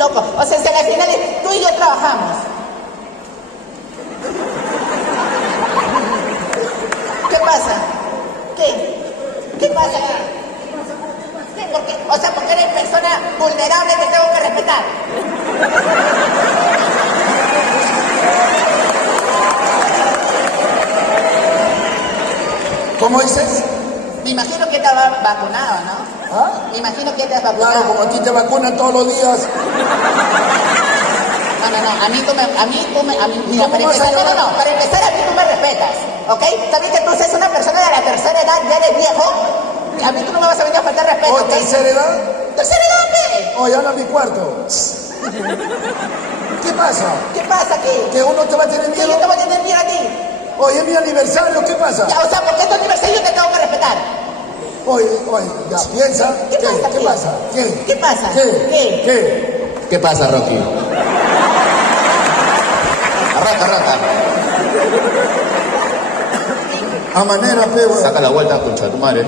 loco. O sea, si al final tú y yo trabajamos. ¿Qué pasa? ¿Qué pasa acá? ¿Qué? Porque, o sea, porque eres persona vulnerable te tengo que respetar. ¿Cómo dices? Me imagino que estaba vacunado, ¿no? ¿Ah? Me imagino que estás vacunado. Claro, como a ti te vacunan todos los días. No, a mí, mira, ¿Cómo para vas a empezar, llevar? no, para empezar a mí tú me respetas, ¿ok? También que tú seas una persona de la tercera edad, ya eres viejo, a mí tú no me vas a venir a faltar respeto, ¿O ¿ok? tercera edad? ¿Tercera edad qué? Oye, anda a mi cuarto. ¿Qué pasa? ¿Qué pasa aquí? ¿Que uno te va a tener ¿Que miedo? yo te voy a tener miedo a ti? Oye, es mi aniversario, ¿qué pasa? Ya, o sea, porque es tu aniversario yo te tengo que respetar. Oye, ya, piensa. ¿Qué pasa ¿Qué aquí? pasa? ¿Qué? ¿Qué pasa? ¿Qué? ¿Qué? ¿Qué pasa, Rocky? Arranca. A manera, pero... Saca la vuelta, concha de tu madre.